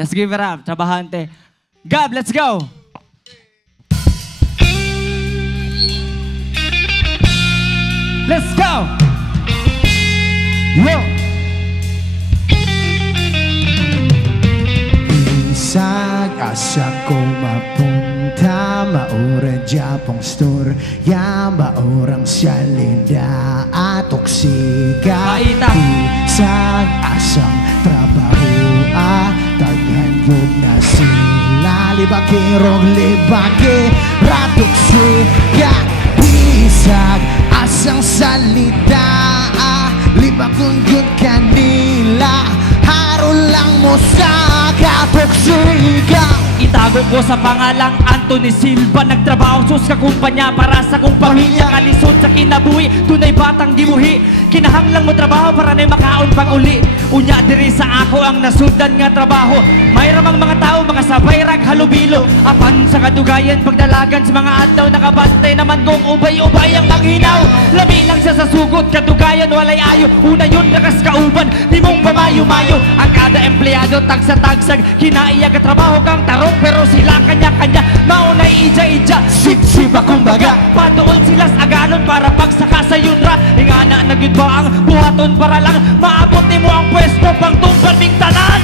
Let's give it up, Trabahante. Gab, let's go! Let's go! Yo! Isag asa ko mapunta, maurang Japong store, ya maurang syalinda atok siga. Isag asang trabaho taghan yun na sila, libaki rog libaki ratok siga. Isag asang salita, libakon yun kanila, haro lang mo sa katoksiga. Itago ko sa pangalang Anthony Silva, nagtrabaho sus ka kumpanya para sa kong pamilya, kalisod sa kinabuhi, tunay batang gibuhi. Kinahanglang mo trabaho para na makaon pang uli. Unya diri sa ako ang nasundan nga trabaho. Mayramang mga tao, mga sabay rag halubilo, apan sa kadugayan pagdalagan sa mga adlaw, nakabantay naman kong ubay-ubay ang manghinaw. Lami lang siya sa sugot, kadugayan walay ayo, una yun rakas kauban, di mong pamayo-mayo. Ang kada empleyado tagsa-tagsag, kinaiya ka trabaho kang tarong, pero sila kanya-kanya maunay ija-ija, sip-sipa kumbaga. Padool sila sa aganon para pagsaka sa yunra, ingana na gid ba ang buhaton para lang maabot ni mo ang pwesto pang tumbal ming tanan.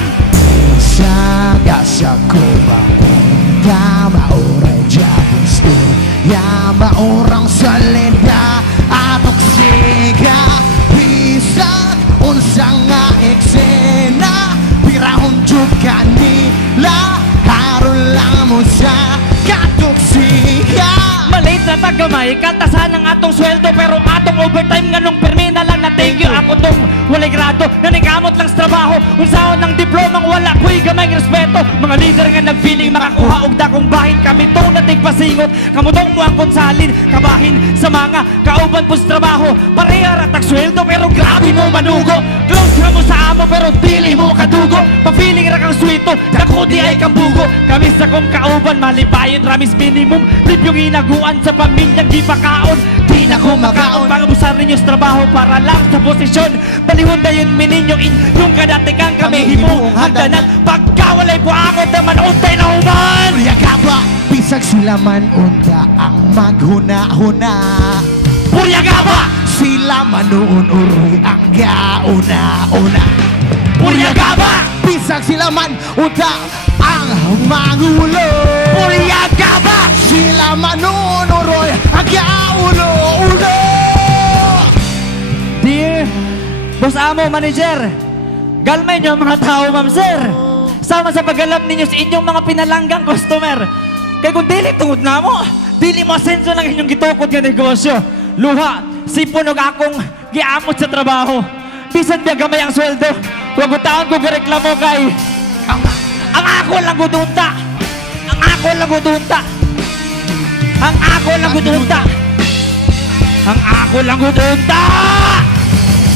Saga sa ko mapunta, maurang Japong store, ya maurang salida atok siga. Bisag unsang nga eksena, pirahon jud kanila, haro lang mo sa katoksiga. Malate na tagamay, kaltasan ang atong sweldo, pero atong overtime nga nung permi na lang na thank you. Ako tong walay grado, nanigamot lang sa trabaho, unsaon ng diplomang wala ko'y gamay respeto. Mga leader nga nagpiling makakuha og dakong bahin, kami tong natigpasingot, kamutong mo ang konsalin, kabahin sa mga kauban po sa trabaho. Pareha ratag sweldo pero grabe mo manugo, close ka mo sa amo pero dili mo kadugo, papiling ra kang swito, dako di ay kambugo. Kami sa kong kauban malipayon ramis minimum, trip yung inaguan sa pamilyang gipakaon. Di na ko makaon, pangabusan ninyo sa trabaho para lang sa posisyon. Balihon dayon mininyo yung kadati kang kami himong hagdanan, pagkawalay buangot naman untay na human. Purya ka ba? Bisag sila man unta ang maghuna-huna, Purya ka ba? sila manuon uroy ang gauna-una. Purya ka ba? Bisag sila man unta ang mangulo, Purya ka ba? sila manuon uroy ang gaulo-ulo. Dear Boss Amo, Manager, galmay nyo mga tao, ma'am sir. Sama sa pag-alam ninyo sa inyong mga pinalanggang customer. Kaya kung dili tungod na mo, dili mo asenso ng inyong gitukod nga negosyo. Luha, sipunog akong giamot sa trabaho. Bisan biya gamay ang sweldo, huwag ko taon ko reklamo kay ang ako lang gudunta. Ang ako lang gudunta. Ang ako lang gudunta. Ang ako lang gudunta.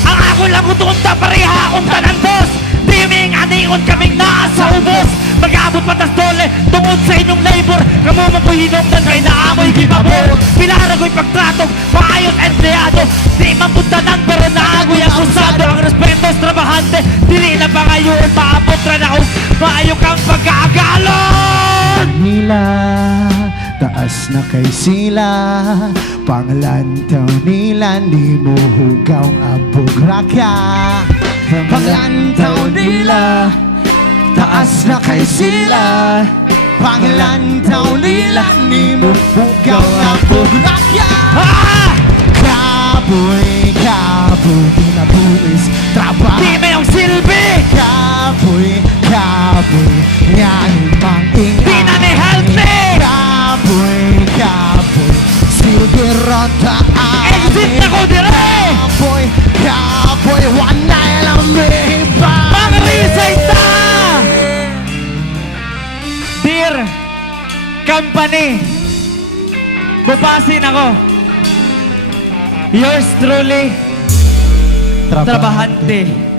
Ang ako lang gudunta, pareha akong tanan boss. Diming anion kaming nasa ubos, mag-abot patas dole tungod sa inyong labor. Kamu mabuhinom dan kay naamoy gibabor, pilaragoy pagtratog maayos empleyado. Di mapuntanan pero naagoy akusado. Ang respeto sa trabahante, dili na pangayon, maabot ra na og maayo kang pagkaagalon. Nila taas na kay sila, panglantaw nila, di mo hugaw abog raka. Panglantaw nila, taas na kay sila, panglantaw nila, di mo hugaw abog raka. Kapoy, kapoy, di na buwis trabaho, Di may ang silbi, kapoy, kapoy, ngayon mang ingay, di na ni healthy. kapoy, kapoy, sige rota Exit na ko dire. kapoy, kapoy, wanay lang may iba. Mga reseta! Dear company, bupasin ako. Yours truly, Trabahante.